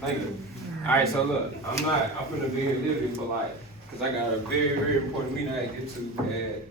Thank you. All right, so look, I'm gonna be here literally for cause I got a very, very important meeting I get to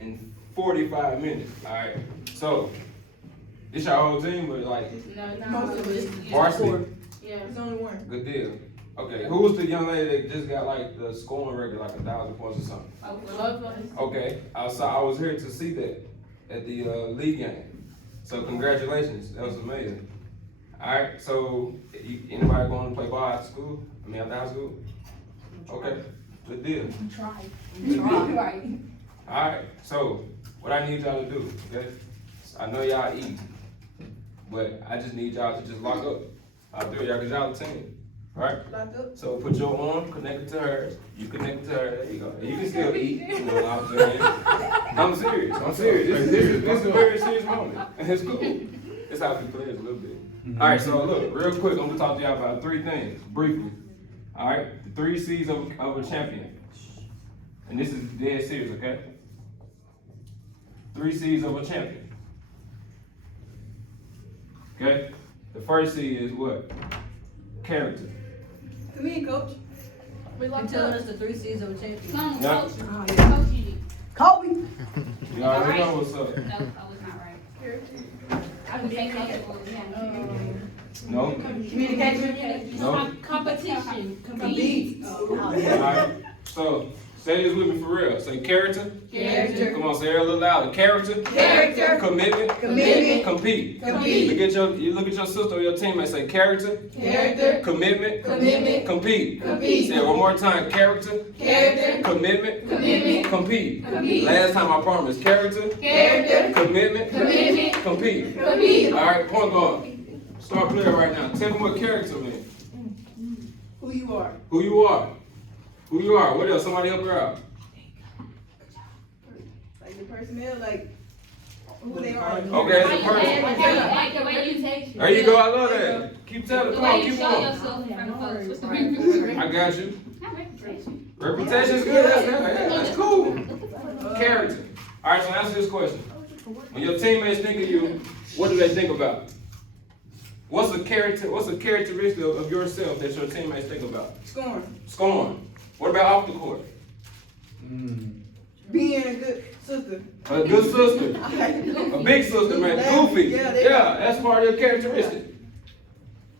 in 45 minutes. All right, so this your whole team, but Most of us. varsity. Yeah. There's only one. Good deal. Okay, who was the young lady that just got the scoring record, 1,000 points or something? Okay, I was here to see that at the league game. So congratulations, that was amazing. All right, so anybody going to play ball after school? After high school? Okay, good deal. Try. Right. All right, so what I need y'all to do, okay? I know y'all eat, but I just need y'all to just lock up. All three of y'all, because y'all a team. All right? Lock up. So put your arm connected to hers. You connect to her. There you go. And you can still eat. You know what I'm saying? I'm serious. This is a very serious moment. It's cool. It's how we play it a little bit. All right, so look, real quick, I'm gonna talk to y'all about 3 things, briefly. All right, the 3 C's of a champion. And this is dead serious, okay? 3 C's of a champion. Okay? The first C is what? Character. Come in, coach. You're telling us the 3 C's of a champion. Yeah. Kobe. You already know what's up. No, I was not right. I would take No? Communication. No? Competition. Compete. Alright, so say this with me for real. Say character. Character. Come on, say it a little louder. Character. Character. Commitment. Commitment. Compete. Compete. Look at your sister or your teammate. Say character. Character. Commitment. Commitment. Compete. Compete. Say it one more time. Character. Character. Commitment. Commitment. Compete. Compete. Last time I promise. Character. Character. Commitment. Commitment. Compete. Compete. Alright, point guard. Start playing right now. Tell me what character means. Who you are. Who you are. Who you are. What else? Somebody help her out. Like the personnel, like who they are. Okay, as a person. Like the way you take There you go. I love that. Keep telling. the Come on, way you keep show going. yourself in front of folks. What's the I got you. Not reputation. Reputation is good. That's cool. Character. All right, so answer this question. When your teammates think of you, what do they think about? What's a characteristic of yourself that your teammates think about? Scoring. What about off the court? Being a good sister. A good sister. A big sister, man. Goofy. Yeah, That's part of your characteristic.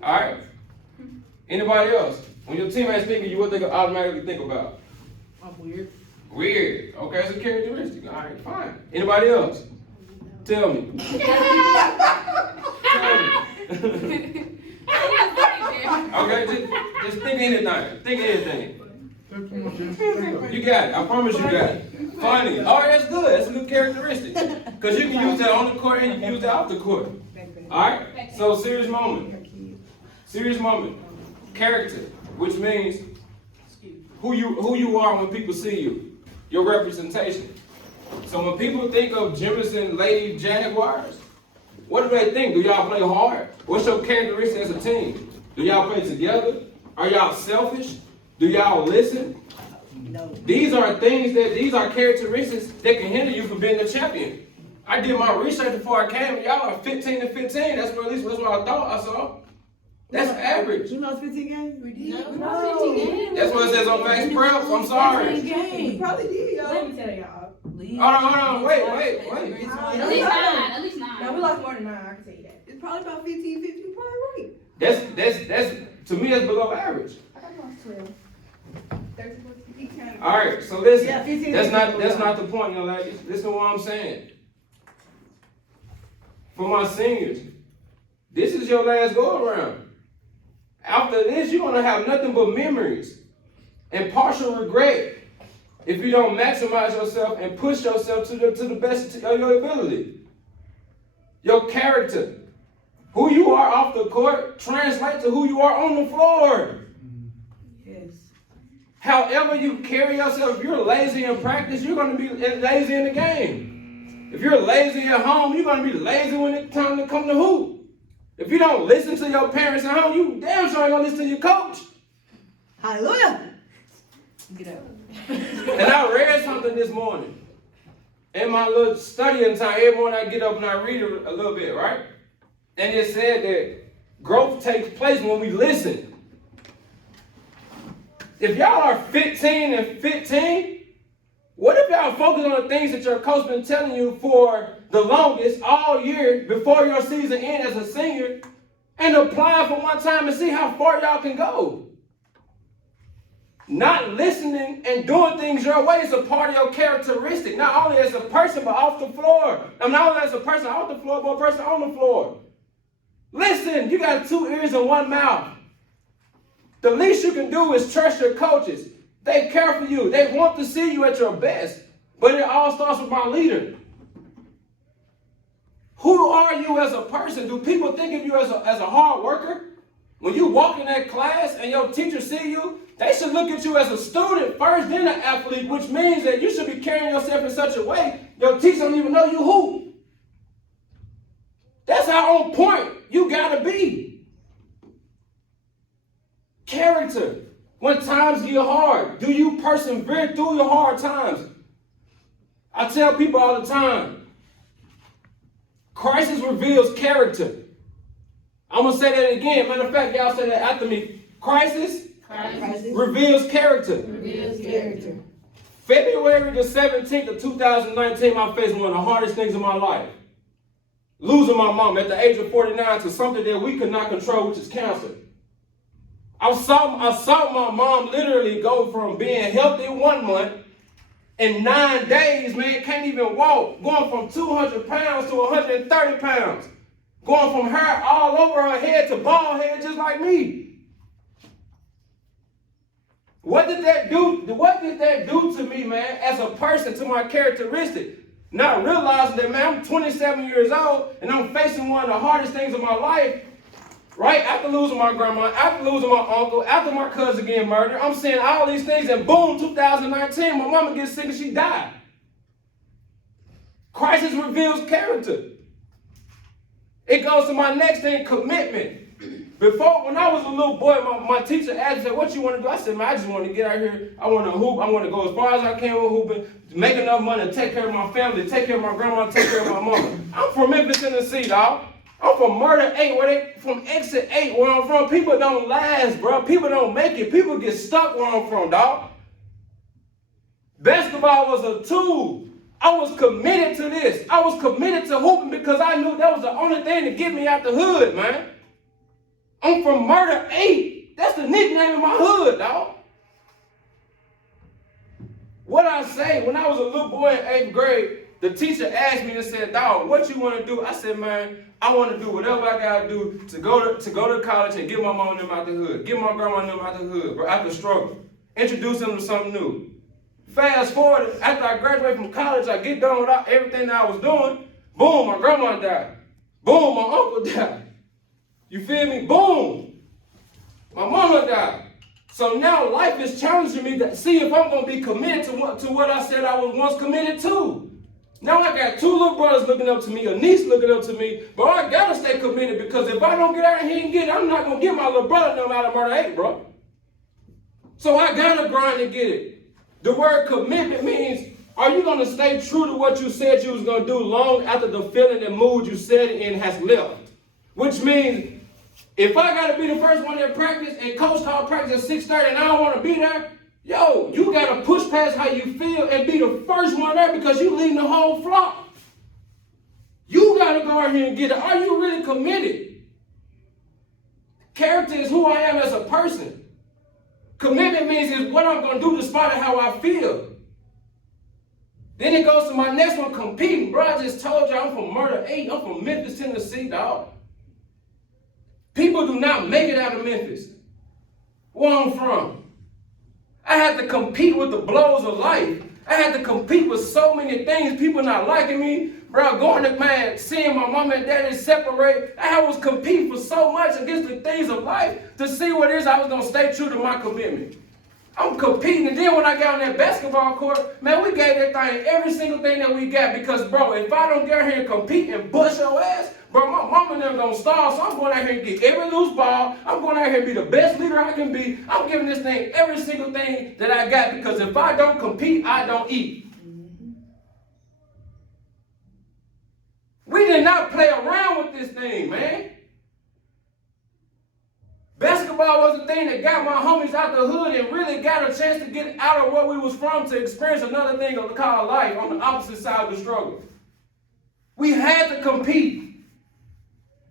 All right. Anybody else? When your teammates think of you, what they automatically think about? I'm weird. Weird. Okay, it's a characteristic. All right, fine. Anybody else? Tell me. Okay, just think anything. Think anything. You got it. I promise you got it. Funny. Oh, that's good. That's a good characteristic. Because you can use that on the court and you can use that off the court. Alright? So, serious moment. Serious moment. Character, which means who you are when people see you. Your representation. So when people think of Jefferson Lady Jaguars, what do they think? Do y'all play hard? What's your characteristic as a team? Do y'all play together? Are y'all selfish? Do y'all listen? No. These are characteristics that can hinder you from being a champion. I did my research before I came, and y'all are 15 and 15. That's what I thought I saw. That's average. You lost 15 games? We did. That's what it says on Max Preps. I'm sorry. We probably did, y'all. Let me tell y'all. Hold on. Wait. At least 9. No, we lost more than 9, I can tell you that. It's probably about 15, you're probably right. That's to me that's below average. I got lost 12. 13, 14, All right, so listen. Yeah, 15, That's not the point, young ladies. Listen to what I'm saying. For my seniors, this is your last go around. After this, you're gonna have nothing but memories and partial regret if you don't maximize yourself and push yourself to the best of your ability. Your character, who you are off the court, translate to who you are on the floor. Yes. However you carry yourself, if you're lazy in practice, you're going to be lazy in the game. If you're lazy at home, you're going to be lazy when it's time to come to hoop. If you don't listen to your parents at home, you damn sure ain't going to listen to your coach. Hallelujah. Get out. And I read something this morning. In my little studying time, every morning I get up and I read a little bit, right? And it said that Growth takes place when we listen. If y'all are 15 and 15, what if y'all focus on the things that your coach been telling you for the longest all year before your season ends as a senior and apply for one time and see how far y'all can go? Not listening and doing things your way is a part of your characteristic, not only as a person, but off the floor. Not only as a person off the floor, but a person on the floor. Listen, you got 2 ears and 1 mouth. The least you can do is trust your coaches. They care for you. They want to see you at your best. But it all starts with my leader. Who are you as a person? Do people think of you as a hard worker? When you walk in that class and your teacher see you, they should look at you as a student first, then an athlete, which means that you should be carrying yourself in such a way your teacher don't even know you who. That's how on point you gotta be. Character. When times get hard, do you persevere through your hard times? I tell people all the time, crisis reveals character. I'm going to say that again. Matter of fact, y'all say that after me. Crisis reveals character. Reveals character. February the 17th of 2019, I faced one of the hardest things in my life. Losing my mom at the age of 49 to something that we could not control, which is cancer. I saw my mom literally go from being healthy 1 month, in 9 days, man, can't even walk, going from 200 pounds to 130 pounds, going from hair all over her head to bald head just like me. What did that do? What did that do to me, man, as a person, to my characteristic? Not realizing that, man, I'm 27 years old and I'm facing one of the hardest things of my life. Right after losing my grandma, after losing my uncle, after my cousin getting murdered, I'm seeing all these things, and boom, 2019, my mama gets sick and she died. Crisis reveals character. It goes to my next thing, commitment. Before, when I was a little boy, my teacher asked me, what you want to do? I said, man, I just want to get out here. I want to hoop. I want to go as far as I can with hooping, make enough money to take care of my family, take care of my grandma, take care of my mama. I'm from Memphis, Tennessee, dog. I'm from Murder 8, from Exit 8, where I'm from. People don't last, bro. People don't make it. People get stuck where I'm from, dog. Basketball was a tool. I was committed to this. I was committed to hooping because I knew that was the only thing to get me out the hood, man. I'm from Murder 8. That's the nickname of my hood, dog. What I say, when I was a little boy in 8th grade, the teacher asked me and said, dog, what you want to do? I said, man, I want to do whatever I got to do to go to college and get my mom and them out the hood. Get my grandma and them out the hood, bro, out the struggle. Introduce them to something new. Fast forward, after I graduate from college, I get done with everything that I was doing. Boom, my grandma died. Boom, my uncle died. You feel me? Boom, my mama died. So now life is challenging me to see if I'm going to be committed to what I said I was once committed to. Now I got 2 little brothers looking up to me, a niece looking up to me, but I gotta stay committed because if I don't get out here and get it, I'm not gonna get my little brother no out of Murder 8, bro. So I gotta grind and get it. The word commitment means, are you gonna stay true to what you said you was gonna do long after the feeling and mood you said it in has left? Which means, if I gotta be the first one at practice and coach called practice at 6:30 and I don't wanna be there, yo, you got to push past how you feel and be the first one there because you leading the whole flock. You got to go out here and get it. Are you really committed? Character is who I am as a person. Commitment means is what I'm going to do despite how I feel. Then it goes to my next one, competing. Bro, I just told you I'm from Murder 8. I'm from Memphis, Tennessee, dog. People do not make it out of Memphis. Where I'm from. I had to compete with the blows of life. I had to compete with so many things, people not liking me. Bro, going to, man, seeing my mom and daddy separate. I was competing for so much against the things of life to see what it is I was going to stay true to my commitment. I'm competing, and then when I got on that basketball court, man, we gave that thing every single thing that we got because, bro, if I don't get out here and compete and bust your ass, bro, my mama and them gonna starve, so I'm going out here and get every loose ball. I'm going out here and be the best leader I can be. I'm giving this thing every single thing that I got because if I don't compete, I don't eat. We did not play around with this thing, man. basketball was the thing that got my homies out the hood and really got a chance to get out of where we was from to experience another thing called life on the opposite side of the struggle. We had to compete.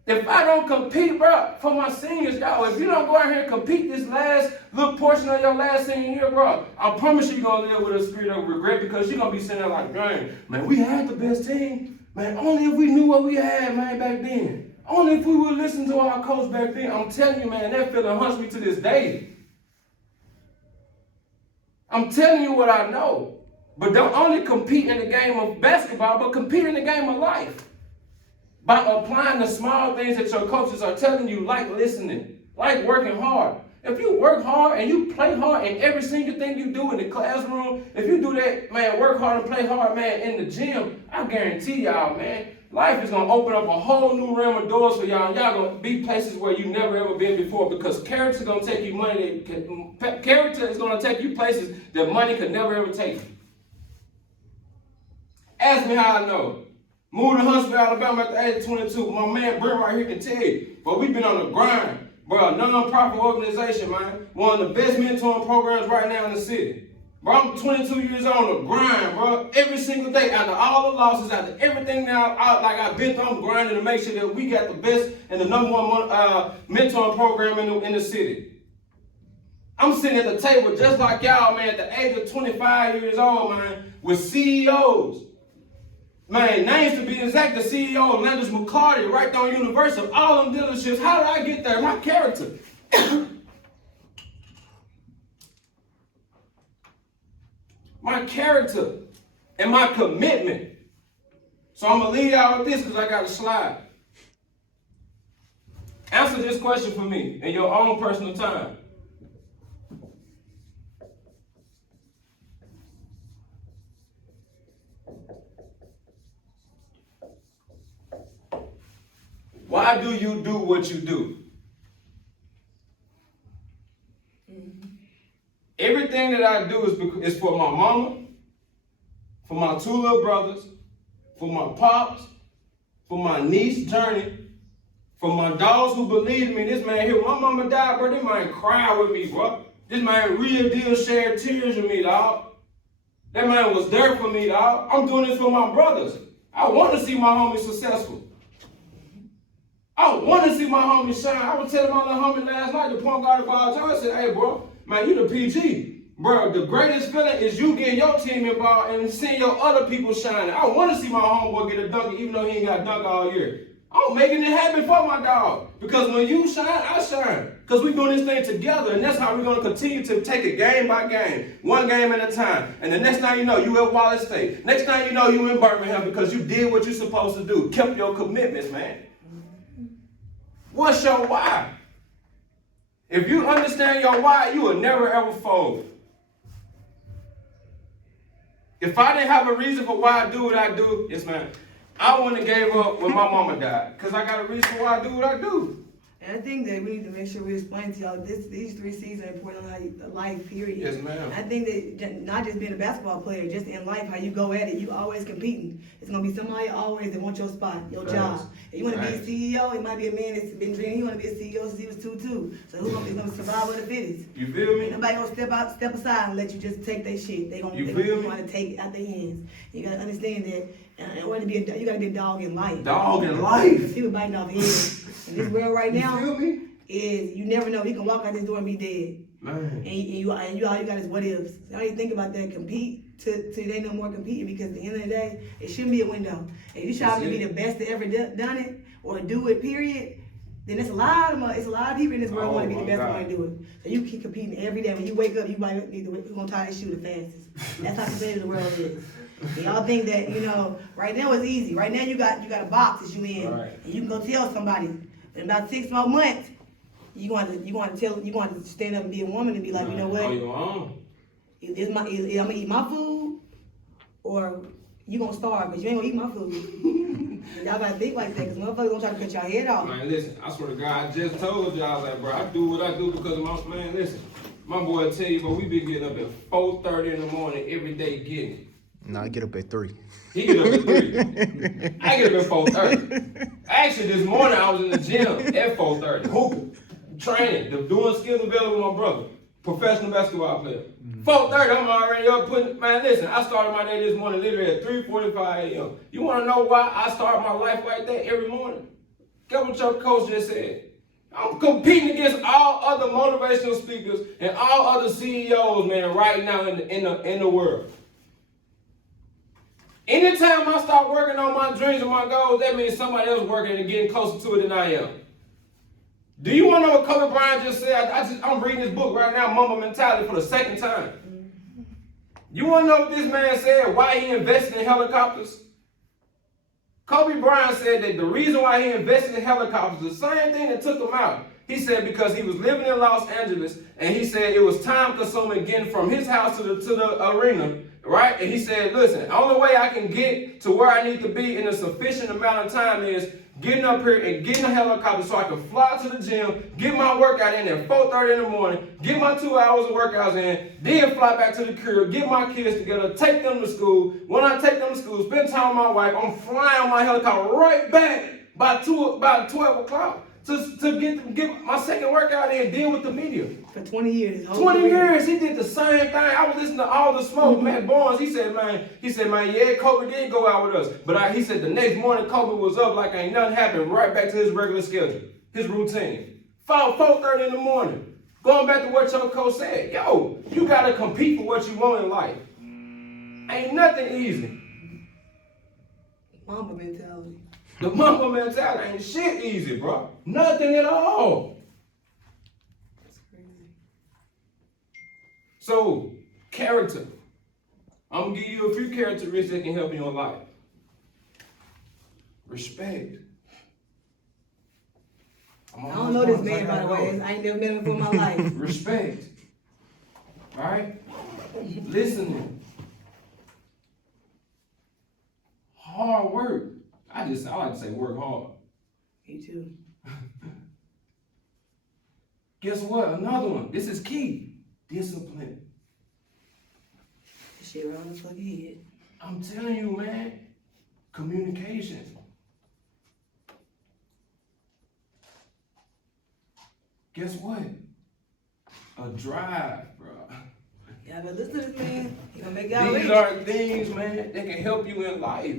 If I don't compete, bro, for my seniors, y'all, if you don't go out here and compete this last little portion of your last senior year, bro, I promise you're going to live with a spirit of regret because you're going to be sitting there like, dang, man, we had the best team. Man, only if we knew what we had, man, back then. Only if we would listen to our coach back then. I'm telling you, man, that feeling haunts me to this day. I'm telling you what I know. But don't only compete in the game of basketball, but compete in the game of life. By applying the small things that your coaches are telling you, like listening, like working hard. If you work hard and you play hard in every single thing you do in the classroom, if you do that, man, work hard and play hard, man, in the gym, I guarantee y'all, man, life is going to open up a whole new realm of doors for y'all. Y'all going to be places where you never ever been before because character is going to take you money. Character is going to take you places that money could never ever take you. Ask me how I know. Moved to Huntsville, Alabama at the age of 22. My man Brent right here can tell you. But we've been on the grind. Bro, a non-profit organization, man. One of the best mentoring programs right now in the city. Bro, I'm 22 years old on the grind, bro. Every single day, after all the losses, after everything now, I've been through, I'm grinding to make sure that we got the best and the number one mentoring program in the city. I'm sitting at the table just like y'all, man, at the age of 25 years old, man, with CEOs. Man, names to be exact, the CEO of Landis McCarty, right there on Universal, all them dealerships. How did I get there? My character. My character and my commitment. So I'm going to leave y'all with this because I got a slide. Answer this question for me in your own personal time. Why do you do what you do? Everything that I do is for my mama, for my two little brothers, for my pops, for my niece Journey, for my dogs who believe in me. This man here, when my mama died, bro, this man cried with me, bro. This man real deal shared tears with me, dog. That man was there for me, dog. I'm doing this for my brothers. I want to see my homies successful. I want to see my homie shine. I was telling my little homie last night, the point guard about I said, hey, bro, man, you the PG. Bro, the greatest feeling is you getting your team involved and seeing your other people shining. I want to see my homeboy get a dunk even though he ain't got a dunk all year. I'm making it happen for my dog. Because when you shine, I shine. Because we're doing this thing together, and that's how we're going to continue to take it game by game, one game at a time. And the next thing you know, you at Wallace State. Next thing you know, you in Birmingham because you did what you're supposed to do. Kept your commitments, man. What's your why? If you understand your why, you will never ever fold. If I didn't have a reason for why I do what I do, yes, man, I wouldn't have gave up when my mama died. Because I got a reason why I do what I do. And I think that we need to make sure we explain to y'all these 3 seasons are important on life, period. Yes, ma'am. I think that not just being a basketball player, just in life, how you go at it, you always competing. It's gonna be somebody always that wants your spot, your job. If you want to be a CEO, it might be a man that's been dreaming. He want to be a CEO since he was 2'2". So who's gonna survive with the fittest? You feel me? Ain't nobody gonna step aside and let you just take their shit. They want to take it out their hands. You gotta understand that. In order to be you gotta be a dog in life. Dog in life. People biting off heads. In this world right now, you feel me? Is you never know. He can walk out this door and be dead. Man. And all you got is what ifs. So I didn't think about that. Compete till they no more competing because at the end of the day, it shouldn't be a window. If you try to be the best that ever done it or do it, period, then it's a lot of people in this world want to be the best one to do it. So you keep competing every day. When you wake up, you might need to who's gonna tie his shoe the fastest. That's how competitive the world is. And y'all think that, right now it's easy. Right now you got a box that you in, right. And you can go tell somebody. In about 6 more months, you want to stand up and be a woman and be like, you know what? I'm gonna eat my food, or you gonna starve because you ain't gonna eat my food. Y'all gotta think like that, because motherfuckers gonna try to cut your head off. Man, listen, I swear to God, I just told y'all, like, bro, I do what I do because of my man. Listen, my boy will tell you, but we been getting up at 4:30 in the morning every day getting it. No, I get up at 3. He get up at 3. I get up at 4:30. Actually, this morning I was in the gym at 4:30, hooping, training, doing skill development with my brother, professional basketball player. 4:30, I'm already up putting, man, listen, I started my day this morning literally at 3:45 a.m. You wanna know why I start my life like that every morning? Get what your coach just said. I'm competing against all other motivational speakers and all other CEOs, man, right now in the world. Anytime I start working on my dreams and my goals, that means somebody else working and getting closer to it than I am. Do you want to know what Kobe Bryant just said? I'm reading this book right now, Mamba Mentality, for the second time. You want to know what this man said, why he invested in helicopters? Kobe Bryant said that the reason why he invested in helicopters, the same thing that took him out. He said because he was living in Los Angeles, and he said it was time consuming getting from his house to the arena, right? And he said, listen, the only way I can get to where I need to be in a sufficient amount of time is getting up here and getting a helicopter so I can fly to the gym, get my workout in at 4:30 in the morning, get my 2 hours of workouts in, then fly back to the crib, get my kids together, take them to school. When I take them to school, spend time with my wife, I'm flying my helicopter right back by 12 o'clock to get my second workout in, deal with the media. For 20 years. his whole 20 career. years, he did the same thing. I was listening to All the Smoke, Matt Barnes. He said, man, yeah, Kobe did go out with us. But he said the next morning, Kobe was up like ain't nothing happened, right back to his regular schedule, his routine. 4:30 in the morning. Going back to what your coach said, yo, you got to compete for what you want in life. Ain't nothing easy. Mamba mentality. The Mamba mentality ain't shit easy, bro. Nothing at all. That's crazy. So, character. I'm going to give you a few characteristics that can help you in life. Respect. I don't know this man, by the way. I ain't never met him before in my life. Respect. Right? Listening. Hard work. I like to say work hard. Me too. Guess what? Another one. This is key. Discipline. This shit around his fucking head. I'm telling you, man. Communication. Guess what? A drive, bro. Yeah, but listen to this man. He gonna make y'all rich. These are things, man, that can help you in life.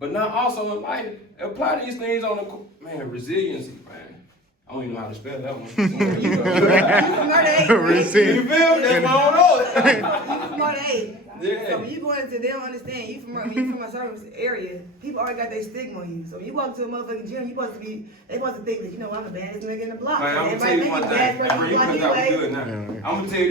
But not also in life. Apply these things on the, man, resiliency, man. I don't even know how to spell that one. You from Murder 8, right? You feel me? That's why I don't know it. You from Murder 8. Yeah. So when you go into, they don't understand. You from a certain area, people already got their stigma on you. So when you walk to a motherfucking gym, they supposed to think that, you know, I'm the baddest nigga in the block. Man, I'm gonna tell Everybody you one think you bad thing. person Bro, in you the block could out anyway. good now. I'm gonna tell you